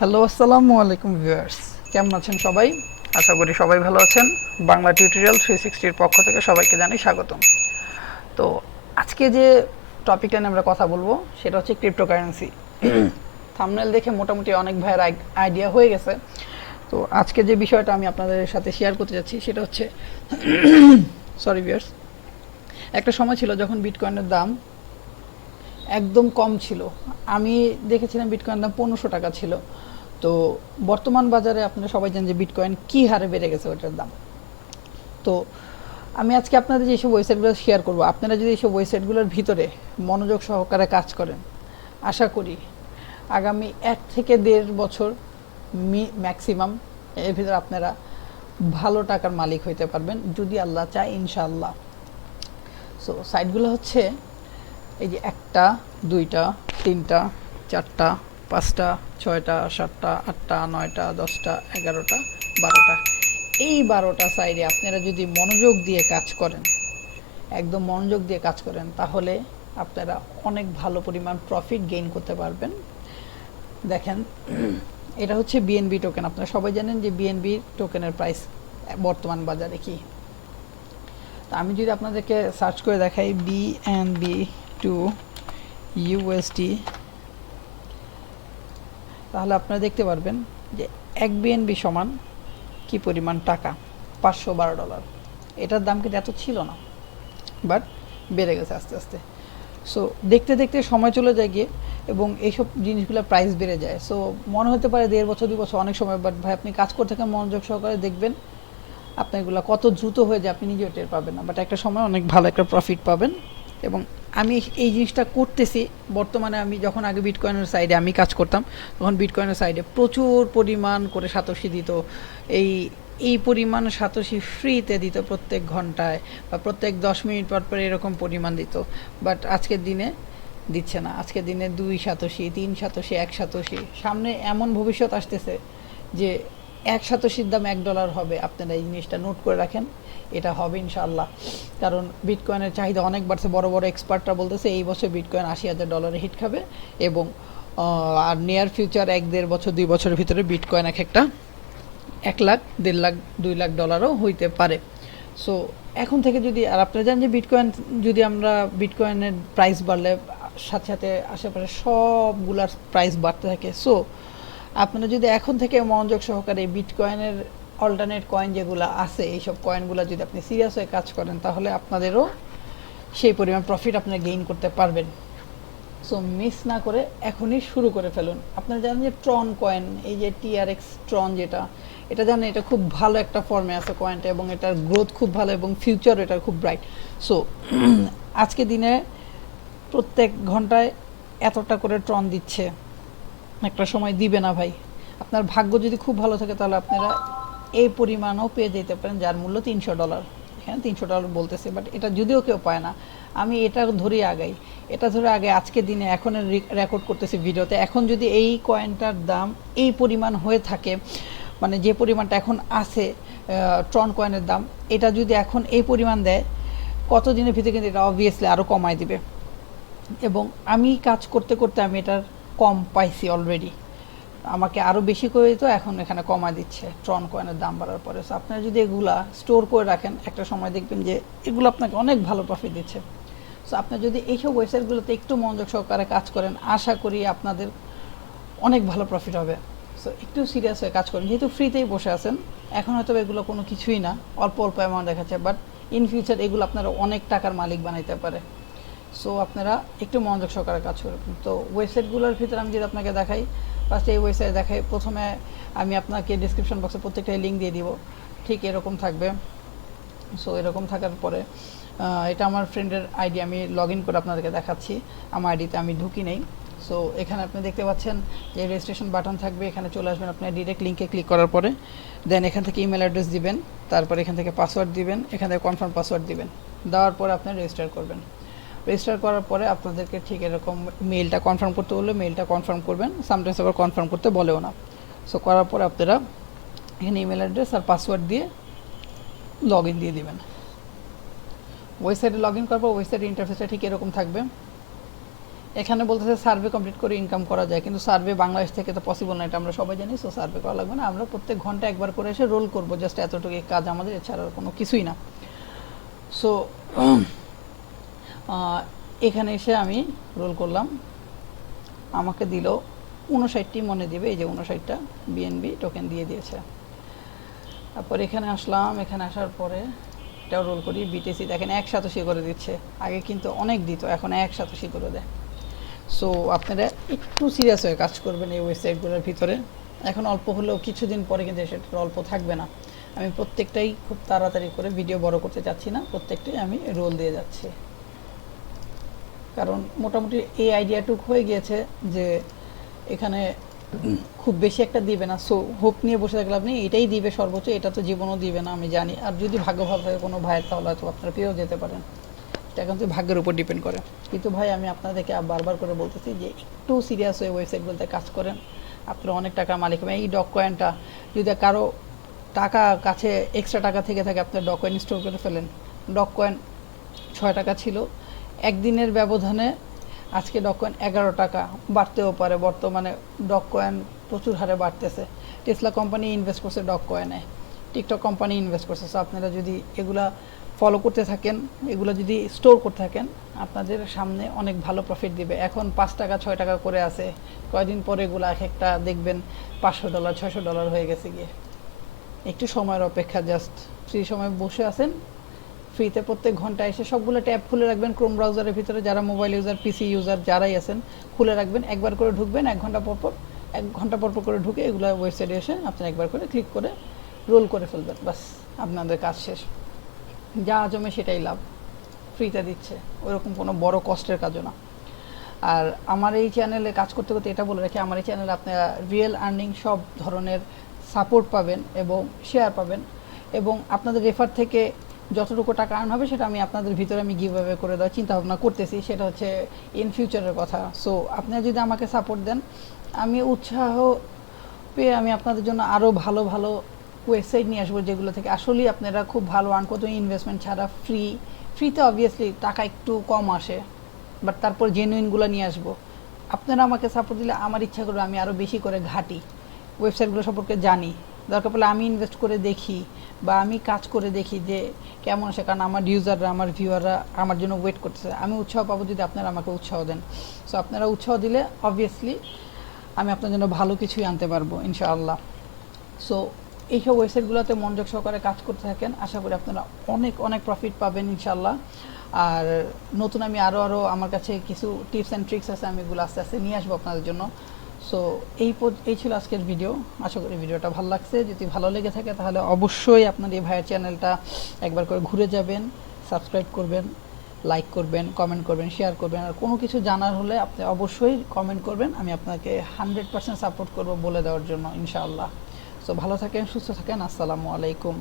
Hello, আসসালামু আলাইকুম viewers. কেমন আছেন সবাই? আশা করি সবাই ভালো আছেন। বাংলা টিউটোরিয়াল 360 এর পক্ষ থেকে সবাইকে জানাই স্বাগতম। তো আজকে যে টপিকটা নিয়ে আমরা কথা বলবো সেটা হচ্ছে ক্রিপ্টোকারেন্সি। থাম্বনেল দেখে মোটামুটি অনেক ভাইয়ের আইডিয়া হয়ে গেছে। তো আজকে যে বিষয়টা আমি আপনাদের সাথে শেয়ার করতে যাচ্ছি সেটা হচ্ছে সরি ভিউয়ার্স, একটা সময় ছিল যখন বিটকয়েনের দাম একদম কম ছিল। আমি দেখেছিলাম বিটকয়েনের দাম 1500 টাকা ছিল। তো বর্তমান বাজারে আপনারা সবাই জানেন যে বিটকয়েন কী হারে বেড়ে গেছে ওটার দাম। তো আমি আজকে আপনাদের যেসব ওয়েবসাইটগুলো শেয়ার করব, আপনারা যদি এইসব ওয়েবসাইটগুলোর ভিতরে মনোযোগ সহকারে কাজ করেন, আশা করি আগামী 1 থেকে 1.5 বছর ম্যাক্সিমাম এর ভিতরে আপনারা ভালো টাকার মালিক হইতে পারবেন যদি আল্লাহ চায়, ইনশাআল্লাহ। সো সাইটগুলো হচ্ছে এই যে 1টা 2টা 3টা 4টা 5টা 6টা 7টা 8টা 9টা 10টা 11টা 12টা, এই 12টা সাইডে আপনারা যদি মনোযোগ দিয়ে কাজ করেন, একদম মনোযোগ দিয়ে কাজ করেন, তাহলে আপনারা অনেক ভালো পরিমাণ প্রফিট গেইন করতে পারবেন। দেখেন, এটা হচ্ছে বিএনবি টোকেন। আপনারা সবাই জানেন যে বিএনবি টোকেনের প্রাইস বর্তমান বাজারে কি। তা আমি যদি আপনাদেরকে সার্চ করে দেখাই বিএনবি টু ইউএসডি, তাহলে আপনারা দেখতে পারবেন যে 1 বিএনবি সমান কি পরিমাণ টাকা, $512। এটার দাম কিন্তু এত ছিল না, বাট বেড়ে গেছে আস্তে আস্তে। সো দেখতে দেখতে সময় চলে যায় গিয়ে, এবং এইসব জিনিসগুলো প্রাইস বেড়ে যায়। সো মনে হতে পারে 1.5 বছর 2 বছর অনেক সময়, বাট ভাই আপনি কাজ করতে থাকেন মনোযোগ সহকারে, দেখবেন আপনার এগুলো কত দ্রুত হয়ে যায় আপনি নিজেও টের পাবেন না, বাট একটা সময় অনেক ভালো একটা প্রফিট পাবেন। এবং আমি এই জিনিসটা করতেছি বর্তমানে। আমি যখন আগে বিটকয়েনের সাইডে আমি কাজ করতাম, তখন বিটকয়েনের সাইডে প্রচুর পরিমাণ করে সাতোশি দিত। এই এই পরিমাণ সাতোশি ফ্রিতে দিত প্রত্যেক ঘন্টায়, বা প্রত্যেক 10 মিনিট পর পর এরকম পরিমাণ দিত। বাট আজকের দিনে দিচ্ছে না। আজকের দিনে 2 সাতোশি 3 সাতোশি 1 সাতোশি, সামনে এমন ভবিষ্যৎ আসতেছে যে 1 সাতোশির দাম $1 হবে। আপনারা এই জিনিসটা নোট করে রাখেন, এটা হবে ইনশাআল্লাহ। কারণ বিটকয়েনের চাহিদা অনেক বাড়ছে। বড় বড় এক্সপার্টরা বলতেছে এই বছর বিটকয়েন $80,000 হিট খাবে, এবং আর নিয়ার ফিউচার 1-1.5 বছর 2 বছরের ভিতরে বিটকয়েন একটা 1 লাখ 1.5 লাখ 2 লাখ ডলারও হইতে পারে। সো এখন থেকে যদি, আর আপনারা জানেন যে বিটকয়েন, যদি আমরা বিটকয়েনের প্রাইস বাড়লে সাথে সাথে আশেপাশে সবগুলার প্রাইস বাড়তে থাকে। সো আপনারা যদি এখন থেকে মনোযোগ সহকারে বিটকয়েনের অল্টারনেট কয়েন যেগুলো আছে, এইসব কয়েনগুলো যদি আপনি সিরিয়াস হয়ে কাজ করেন, তাহলে আপনাদেরও সেই পরিমাণ প্রফিট আপনারা গেইন করতে পারবেন। সো মিস না করে এখনই শুরু করে ফেলুন। আপনারা জানেন যে ট্রন কয়েন, এই যে টিআরএক্স ট্রন, যেটা এটা জানেন, এটা খুব ভালো একটা ফর্মে আছে কয়েনটা, এবং এটার গ্রোথ খুব ভালো, এবং ফিউচার এটার খুব ব্রাইট। সো আজকে দিনে প্রত্যেক ঘন্টায় এতটা করে ট্রন দিচ্ছে, একটা সময় দিবে না ভাই। আপনার ভাগ্য যদি খুব ভালো থাকে তাহলে আপনারা এই পরিমাণও পেয়ে যেতে পারেন, যার মূল্য $300। এখানে $300 বলতেছে, বাট এটা যদিও কেউ পায় না, আমি এটা ধরে আগাই। এটা ধরে আগে আজকে দিনে এখন রেকর্ড করতেছি ভিডিওতে। এখন যদি এই কয়েনটার দাম এই পরিমাণ হয়ে থাকে, মানে যে পরিমাণটা এখন আছে ট্রন কয়েনের দাম, এটা যদি এখন এই পরিমাণ দেয়, কত দিনের ভিতরে কিন্তু এটা অবভিয়াসলি আরও কমায় দিবে। এবং আমি কাজ করতে করতে আমি এটার কম পাইছি অলরেডি, আমাকে আরও বেশি করে দিত, এখন এখানে কমা দিচ্ছে ট্রন কয়েনের দাম বাড়ার পরে। সো আপনারা যদি এগুলা স্টোর করে রাখেন, একটা সময় দেখবেন যে এগুলো আপনাকে অনেক ভালো প্রফিট দিচ্ছে। সো আপনারা যদি এইসব ওয়েবসাইটগুলোতে একটু মনোযোগ সহকারে কাজ করেন, আশা করি আপনাদের অনেক ভালো প্রফিট হবে। সো একটু সিরিয়াস হয়ে কাজ করেন, যেহেতু ফ্রিতেই বসে আছেন। এখন হয়তো এগুলো কোনো কিছুই না, অল্প অল্প অ্যামাউন্ট দেখাচ্ছে, বাট ইন ফিউচার এগুলো আপনারা অনেক টাকার মালিক বানাইতে পারে। সো আপনারা একটু মনোযোগ সহকারে কাজ করবেন। তো ওয়েবসাইটগুলোর ভিতরে আমি যদি আপনাকে দেখাই, ফার্স্টে এই ওয়েবসাইট দেখাই। প্রথমে আমি আপনাকে ডিসক্রিপশন বক্সে প্রত্যেকটাই লিঙ্ক দিয়ে দিব, ঠিক এরকম থাকবে। সো এরকম থাকার পরে এটা আমার ফ্রেন্ডের আইডি, আমি লগ ইন করে আপনাদেরকে দেখাচ্ছি। আমার আইডিতে আমি ঢুকি নেই। সো এখানে আপনি দেখতে পাচ্ছেন যে রেজিস্ট্রেশন বাটন থাকবে, এখানে চলে আসবেন। আপনি ডিরেক্ট লিঙ্কে ক্লিক করার পরে দেন এখান থেকে ইমেল অ্যাড্রেস দিবেন, তারপর এখান থেকে পাসওয়ার্ড দিবেন, এখান থেকে কনফার্ম পাসওয়ার্ড দিবেন। দেওয়ার পরে আপনি রেজিস্টার করবেন। রেজিস্টার করার পরে আপনাদেরকে ঠিক এরকম মেইলটা কনফার্ম করতে হলে মেইলটা কনফার্ম করবেন, সামটাইমস আবার কনফার্ম করতে বলেও না। সো করার পরে আপনারা এখানে ইমেল অ্যাড্রেস আর পাসওয়ার্ড দিয়ে লগ ইন দিয়ে দিবেন। ওয়েবসাইটে লগ ইন করার পর ওয়েবসাইটের ইন্টারফেসটা ঠিক এরকম থাকবে। এখানে বলতেছে সার্ভে কমপ্লিট করে ইনকাম করা যায়, কিন্তু সার্ভে বাংলাদেশ থেকে তো পসিবল না, এটা আমরা সবাই জানি। সো সার্ভে করা লাগবে না, আমরা প্রত্যেক ঘন্টা একবার করে এসে রোল করব, জাস্ট এতটুকু কাজ আমাদের, এছাড়া কোনো কিছুই না। সো এখানে এসে আমি রোল করলাম, আমাকে দিল 59টি মনে দিবে, এই যে 59টা বিএনবি টোকেন দিয়ে দিয়েছে। তারপর এখানে আসলাম, এখানে আসার পরে এটাও রোল করি, বিটিসি দেখেন 1 সাতোশি করে দিচ্ছে, আগে কিন্তু অনেক দিত, এখন 1 সাতোশি করে দেয়। সো আপনারা একটু সিরিয়াস হয়ে কাজ করবেন এই ওয়েবসাইটগুলোর ভিতরে। এখন অল্প হলেও কিছুদিন পরে কিন্তু সেটা অল্প থাকবে না। আমি প্রত্যেকটাই খুব তাড়াতাড়ি করে ভিডিও বড় করতে চাচ্ছি না, প্রত্যেকটাই আমি রোল দিয়ে যাচ্ছি, কারণ মোটামুটি এই আইডিয়াটুক হয়ে গিয়েছে যে এখানে খুব বেশি একটা দিবে না। সো হোপ নিয়ে বসে থাকলে আপনি এটাই দিবে সর্বোচ্চ, এটা তো জীবনও দিবে না, আমি জানি। আর যদি ভাগ্য ভালো থাকে কোনো ভাইয়ের, তাহলে হয়তো আপনারা পেয়েও যেতে পারেন, এটা কিন্তু ভাগ্যের উপর ডিপেন্ড করে। কিন্তু ভাই আমি আপনাদেরকে বারবার করে বলতেছি যে একটু সিরিয়াস হয়ে ওয়েবসাইটগুলোতে কাজ করেন, আপনারা অনেক টাকা মালিক হবেন। এই ডগ কয়েনটা যদি কারো টাকা কাছে এক্সট্রা টাকা থেকে থাকে, আপনার ডগ কয়েন স্টোর করে ফেলেন। ডগ কয়েন 6 টাকা ছিল, একদিনের ব্যবধানে আজকে ডগ কয়েন 11 টাকা, বাড়তেও পারে। বর্তমানে ডগ কয়েন প্রচুর হারে বাড়তেছে। টেসলা কোম্পানি ইনভেস্ট করছে ডগ কয়েনে, টিকটক কোম্পানি ইনভেস্ট করছে। সো আপনারা যদি এগুলা ফলো করতে থাকেন, এগুলো যদি স্টোর করতে থাকেন, আপনাদের সামনে অনেক ভালো প্রফিট দিবে। এখন 5 টাকা 6 টাকা করে আছে, কয়দিন পরে এগুলো এক একটা দেখবেন $500 $600 হয়ে গেছে গিয়ে। একটু সময়ের অপেক্ষা, জাস্ট ফ্রি সময় বসে আছেন, ফ্রিতে প্রত্যেক ঘন্টায় এসে সবগুলো ট্যাব খুলে রাখবেন ক্রোম ব্রাউজারের ভিতরে, যারা মোবাইল ইউজার, পিসি ইউজার যারাই আছেন খুলে রাখবেন, একবার করে ঢুকবেন, 1 ঘন্টা পর করে ঢুকে এগুলো ওয়েবসাইটে এসে আপনি একবার করে ক্লিক করে রোল করে ফেলবেন, বাস আপনাদের কাজ শেষ। যা জমে সেটাই লাভ, ফ্রিতে দিচ্ছে, ওইরকম কোনো বড় কষ্টের কাজও না। আর আমার এই চ্যানেলে কাজ করতে করতে এটা বলে রাখি, আমার এই চ্যানেলে আপনারা রিয়েল আর্নিং সব ধরনের সাপোর্ট পাবেন এবং শেয়ার পাবেন, এবং আপনাদের রেফার থেকে যতটুকু টাকা আর্ন হবে সেটা আমি আপনাদের ভিতরে আমি গিভ অ্যাওয়ে করে দেওয়ার চিন্তা ভাবনা করতেছি, সেটা হচ্ছে ইন ফিউচারের কথা। সো আপনারা যদি আমাকে সাপোর্ট দেন, আমি উৎসাহ পেয়ে আমি আপনাদের জন্য আরও ভালো ভালো ওয়েবসাইট নিয়ে আসবো, যেগুলো থেকে আসলেই আপনারা খুব ভালো আর্ন করতে, ইনভেস্টমেন্ট ছাড়া ফ্রিতে অবভিয়াসলি টাকা একটু কম আসে, বাট তারপর জেনুইনগুলো নিয়ে আসবো। আপনারা আমাকে সাপোর্ট দিলে আমার ইচ্ছা করবে আমি আরও বেশি করে ঘাঁটি, ওয়েবসাইটগুলো সম্পর্কে জানি, দরকার পড়লে আমি ইনভেস্ট করে দেখি বা আমি কাজ করে দেখি যে কেমন আসে, কারণ আমার ইউজাররা, আমার ভিউয়াররা আমার জন্য ওয়েট করতেছে। আমি উৎসাহ পাবো যদি আপনারা আমাকে উৎসাহ দেন। সো আপনারা উৎসাহ দিলে অবভিয়াসলি আমি আপনার জন্য ভালো কিছুই আনতে পারবো ইনশাআল্লাহ। সো এইসব ওয়েবসাইটগুলোতে মনোযোগ সহকারে কাজ করতে থাকেন, আশা করি আপনারা অনেক অনেক প্রফিট পাবেন ইনশাআল্লাহ। আর নতুন আমি আরও আমার কাছে কিছু টিপস অ্যান্ড ট্রিক্স আছে, আমি এগুলো আস্তে আস্তে নিয়ে আসবো আপনাদের জন্য। সো এই ছিল আজকের ভিডিও, আশা করি ভিডিওটা ভালো লাগছে। যদি ভালো লেগে থাকে তাহলে অবশ্যই আপনার এই ভাইয়ের চ্যানেলটা একবার করে ঘুরে যাবেন, সাবস্ক্রাইব করবেন, লাইক করবেন, কমেন্ট করবেন, শেয়ার করবেন। আর কোনো কিছু জানার হলে আপনি অবশ্যই কমেন্ট করবেন, আমি আপনাকে 100% সাপোর্ট করব বলে দেওয়ার জন্য ইনশাআল্লাহ। সো ভালো থাকেন, সুস্থ থাকেন, আসসালামু আলাইকুম।